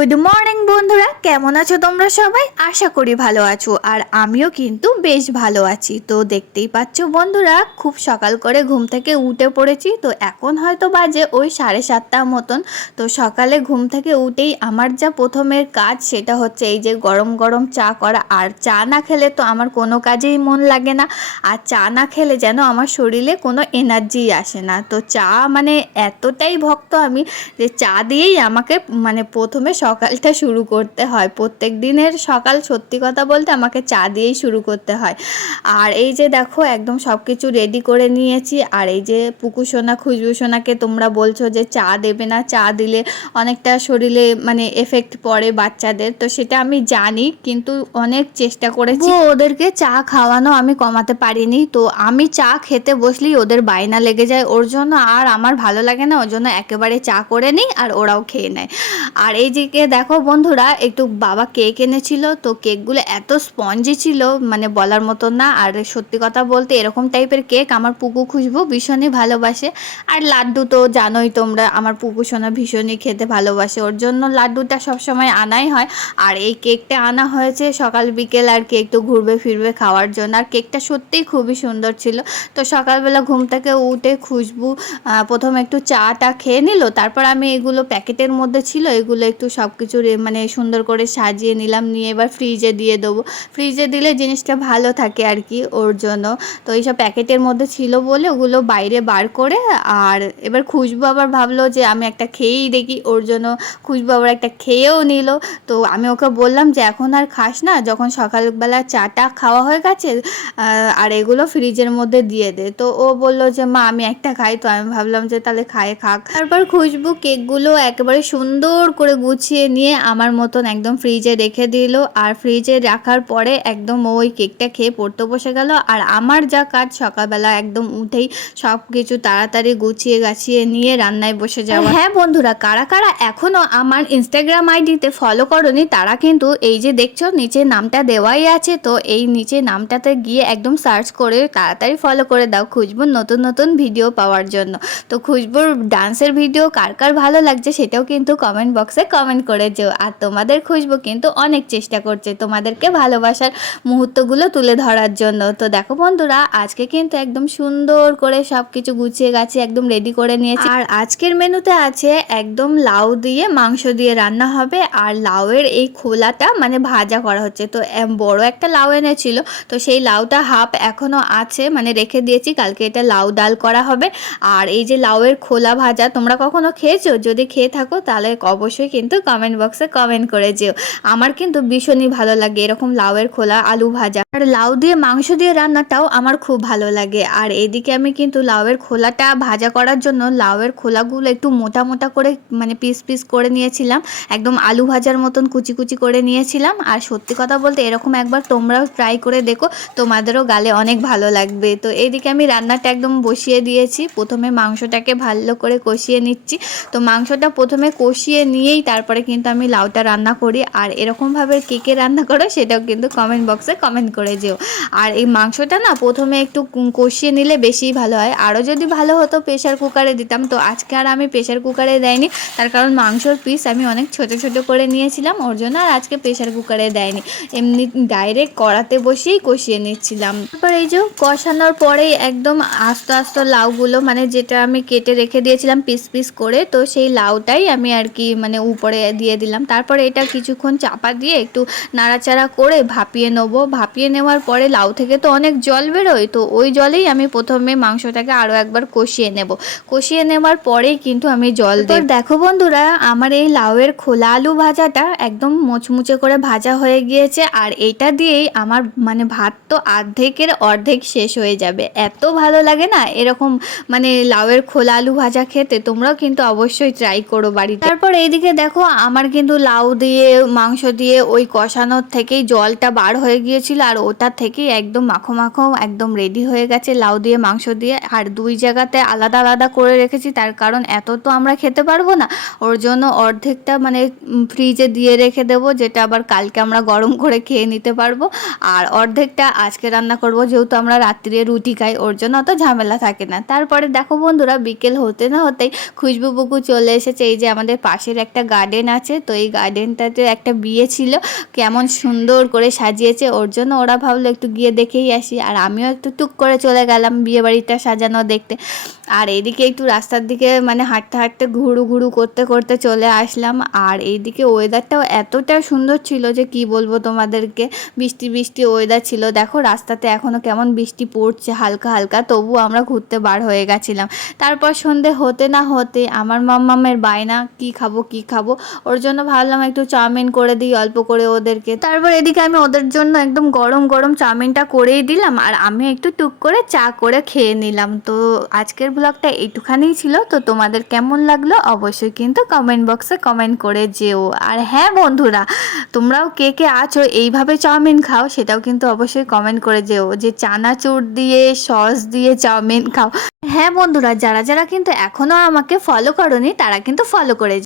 Good morning বন্ধুরা, কেমন আছো তোমরা সবাই? আশা করি ভালো আছো, আর আমিও কিন্তু বেশ ভালো আছি। তো দেখতেই পাচ্ছ বন্ধুরা, খুব সকাল করে ঘুম থেকে উঠে পড়েছি। তো এখন হয়তো বাজে ওই সাড়ে সাতটা মতন। তো সকালে ঘুম থেকে উঠেই আমার যা প্রথমের কাজ, সেটা হচ্ছে এই যে গরম গরম চা করা। আর চা না খেলে তো আমার কোনো কাজেই মন লাগে না। আর চা না খেলে যেন আমার শরীরে কোনো এনার্জি আসে না। তো চা মানে এতটাই ভক্ত আমি যে চা দিয়েই আমাকে মানে প্রথমে সকালটা শুরু করতে হয়। প্রত্যেক দিনের সকাল সত্যি কথা বলতে আমাকে চা দিয়েই শুরু করতে হয়। আর এই যে দেখো, একদম সব কিছু রেডি করে নিয়েছি। আর এই যে পুকু সোনা খুশবু সোনাকে তোমরা বলছো যে চা দেবে না, চা দিলে অনেকটা শরীরে মানে এফেক্ট পড়ে বাচ্চাদের। তো সেটা আমি জানি, কিন্তু অনেক চেষ্টা করেছি। ওদেরকে চা খাওয়ানো আমি কমাতে পারিনি। তো আমি চা খেতে বসলেই ওদের বায়না লেগে যায় ওর জন্য। আর আমার ভালো লাগে না, ওর জন্য একেবারে চা করে নিই আর ওরাও খেয়ে নেয়। আর এই দিকে দেখো বন্ধুরা একটু বাবা কেক এনেছিল, তো কেকগুলো এত স্পঞ্জি ছিল মানে বলার মতো না। আর সত্যি কথা বলতে এরকম টাইপের কেক আমার পুকু খুশবু ভীষণই ভালোবাসে। আর লাড্ডু তো জানোই তোমরা, আমার পুকু সোনা ভীষণই খেতে ভালোবাসে। ওর জন্য লাড্ডুটা সবসময় আনাই হয়। আর এই কেকটা আনা হয়েছে সকাল বিকেল আর কি একটু ঘুরবে ফিরবে খাওয়ার জন্য। আর কেকটা সত্যিই খুবই সুন্দর ছিল। তো সকালবেলা ঘুম থেকে উঠে খুশবু প্রথমে একটু চাটা খেয়ে নিল। তারপর আমি এগুলো প্যাকেটের মধ্যে ছিল, এগুলো একটু সব কিছু রে- মানে সুন্দর করে সাজিয়ে নিলাম, নিয়ে এবার ফ্রিজে দিয়ে দেবো। ফ্রিজে দিলে জিনিসটা ভালো থাকে আর কি ওর জন্য। তো এইসব প্যাকেটের মধ্যে ছিল বলে ওগুলো বাইরে বার করে আর এবার খুশবু আবার ভাবলো যে আমি একটা খেয়েই দেখি, ওর জন্য খুশবু আবার একটা খেয়েও নিল। তো আমি ওকে বললাম যে এখন আর খাস না, যখন সকালবেলা চাটা খাওয়া হয়ে গেছে আর এগুলো ফ্রিজের মধ্যে দিয়ে দে। তো ও বলল যে, মা, আমি একটা খাই। তো আমি ভাবলাম যে, তাহলে খায় খাক। তারপর খুশবু কেকগুলো একেবারে সুন্দর করে গুছিয়ে নিয়ে আমার মতন একদম ফ্রিজে রেখে দিল। আর ফ্রিজে রাখার পরে একদম ওই কেকটা খেয়ে পড়তে বসে গেল। আর আমার যা কাজ, সকালবেলা একদম উঠেই সব কিছু তাড়াতাড়ি গুছিয়ে গাছিয়ে নিয়ে রান্নায় বসে যাওয়া। হ্যাঁ বন্ধুরা, কারা কারা এখনও আমার ইনস্টাগ্রাম আইডিতে ফলো করনি, তারা কিন্তু এই যে দেখছ, নিচে নামটা দেওয়াই আছে। তো এই নিচে নামটাতে গিয়ে একদম সার্চ করে তাড়াতাড়ি ফলো করে দাও খুশবুর নতুন নতুন ভিডিও পাওয়ার জন্য। তো খুশবুর ডান্সের ভিডিও কার কার ভালো লাগছে, সেটাও কিন্তু কমেন্ট বক্সে কমেন্ট করে যেও। আর তোমাদের খুশবু কিন্তু অনেক চেষ্টা করছে তোমাদেরকে ভালোবাসার মুহূর্তগুলো তুলে ধরার জন্য। তো দেখো বন্ধুরা, আজকে কিন্তু একদম সুন্দর করে সব কিছু গুছিয়ে গাছে একদম রেডি করে নিয়েছি। আর আজকের মেনুতে আছে একদম লাউ দিয়ে মাংস দিয়ে রান্না হবে। আর লাউয়ের এই খোলাটা মানে ভাজা করা হচ্ছে। তো বড় একটা লাউ এনেছিল। তো সেই লাউটা হাফ এখনও আছে মানে রেখে দিয়েছি। কালকে এটা লাউ ডাল করা হবে। আর এই যে লাউয়ের খোলা ভাজা তোমরা কখনো খেয়েছো? যদি খেয়ে থাকো তাহলে অবশ্যই কিন্তু কমেন্ট বক্সে কমেন্ট করে যেও আমার কিন্তু ভীষণই ভালো লাগে এরকম লাউয়ের খোলা আলু ভাজা। আর লাউ দিয়ে মাংস দিয়ে রান্নাটাও আমার খুব ভালো লাগে। আর এদিকে আমি কিন্তু লাউয়ের খোলাটা ভাজা করার জন্য লাউয়ের খোলাগুলো একটু মোটা মোটা করে মানে পিস পিস করে নিয়েছিলাম। একদম আলু ভাজার মতন কুচি কুচি করে নিয়েছিলাম। আর সত্যি কথা বলতে এরকম একবার তোমরাও ট্রাই করে দেখো, তোমাদেরও গালে অনেক ভালো লাগবে। তো এইদিকে আমি রান্নাটা একদম বসিয়ে দিয়েছি। প্রথমে মাংসটাকে ভালো করে কষিয়ে নিচ্ছি। তো মাংসটা প্রথমে কষিয়ে নিয়েই তারপরে কিন্তু আমি লাউটা রান্না করি আর এরকমভাবে কে কে রান্না করো সেটাও কিন্তু কমেন্ট বক্সে কমেন্ট করে যেও। আর এই মাংসটা না প্রথমে একটু কষিয়ে নিলে বেশিই ভালো হয়। আরও যদি ভালো হতো প্রেশার কুকারে দিতাম। তো আজকে আর আমি প্রেশার কুকারে দেয়নি। তার কারণ মাংসর পিস আমি অনেক ছোট ছোট করে নিয়েছিলাম। ওর জন্য আর আজকে প্রেশার কুকারে দেয়নি। এমনি ডাইরেক্ট কড়াতে বসিয়েই কষিয়ে নিচ্ছিলাম। তারপর এই যে কষানোর পরেই একদম আস্তে আস্তে লাউগুলো মানে যেটা আমি কেটে রেখে দিয়েছিলাম পিস পিস করে, তো সেই লাউটাই আমি আর কি মানে উপরে দিয়ে দিলাম। তারপরে এটা কিছুক্ষণ চাপা দিয়ে একটু নাড়াচাড়া করে ভাপিয়ে নেব। ভাপিয়ে নেওয়ার পরে লাউ থেকে তো অনেক জল বেরোয় তো ওই জলেই আমি প্রথমে মাংসটাকে আরও একবার কষিয়ে নেব। কষিয়ে নেওয়ার পরেই কিন্তু আমি জল দেব। দেখো বন্ধুরা আমার এই লাউয়ের খোলা আলু ভাজাটা একদম মুচমুচে করে ভাজা হয়ে গিয়েছে আর এটা দিয়েই আমার মানে ভাত তো অর্ধেকের অর্ধেক শেষ হয়ে যাবে। এত ভালো লাগে না এরকম মানে লাউয়ের খোলা আলু ভাজা খেতে তোমরাও কিন্তু অবশ্যই ট্রাই করো বাড়িতে। তারপর এইদিকে দেখো আমার কিন্তু লাউ দিয়ে, মাংস দিয়ে ওই কষানোর থেকেই জলটা বার হয়ে গিয়েছিল আর ওটা থেকেই একদম মাখো মাখো একদম রেডি হয়ে গেছে লাউ দিয়ে, মাংস দিয়ে। আর দুই জায়গাতে আলাদা আলাদা করে রেখেছি, তার কারণ এত তো আমরা খেতে পারব না। ওর জন্য অর্ধেকটা মানে ফ্রিজে দিয়ে রেখে দেবো, যেটা আবার কালকে আমরা গরম করে খেয়ে নিতে পারব। আর অর্ধেকটা আজকে রান্না করব, যেহেতু আমরা রাত্রিরে রুটি খাই, ওর জন্য অত ঝামেলা থাকে না। তারপরে দেখো বন্ধুরা, বিকেল হতে না হতেই খুশবু বুকু চলে এসেছে, এই যে আমাদের পাশের একটা গার্ডেন আছে, তো এই গার্ডেন গার্ডেনটাতে একটা বিয়ে ছিল, কেমন সুন্দর করে সাজিয়েছে, ওর জন্য ওরা ভাবলো একটু গিয়ে দেখেই আসি। আর আমিও একটু টুক করে চলে গেলাম বিয়ে বাড়িটা সাজানো দেখতে। আর এইদিকে একটু রাস্তার দিকে মানে হাঁটতে হাঁটতে ঘুরু ঘুরু করতে করতে চলে আসলাম। আর এইদিকে ওয়েদারটাও এতটা সুন্দর ছিল যে কি বলব তোমাদেরকে, বৃষ্টি বৃষ্টি ওয়েদার ছিল। দেখো রাস্তাতে এখনও কেমন বৃষ্টি পড়ছে, হালকা হালকা তবু আমরা ঘুরতে বার হয়ে গেছিলাম। তারপর সন্ধে হতে না হতে আমার মাম্মামের বায়না, কি খাব কি খাব, ওর জন্য ভাবলাম একটু চাউমিন করে দিই অল্প করে ওদেরকে। তারপর এদিকে আমি ওদের জন্য একদম গরম গরম চাউমিনটা করেই দিলাম, আর আমি একটু টুক করে চা করে খেয়ে নিলাম। তো আজকের ব্লগটা এইটুখানেই ছিল, তো তোমাদের কেমন লাগল অবশ্যই কিন্তু কমেন্ট বক্সে কমেন্ট করে যেও। আর হ্যাঁ বন্ধুরা, তোমরাও কে কে আছো, এইভাবে চাউমিন খাও সেটাও কিন্তু অবশ্যই কমেন্ট করে যেও, যে চানাচুর দিয়ে, সস দিয়ে চাউমিন খাও। হ্যাঁ বন্ধুরা, যারা যারা কিন্তু এখনও আমাকে ফলো করনি, তারা কিন্তু ফলো করে।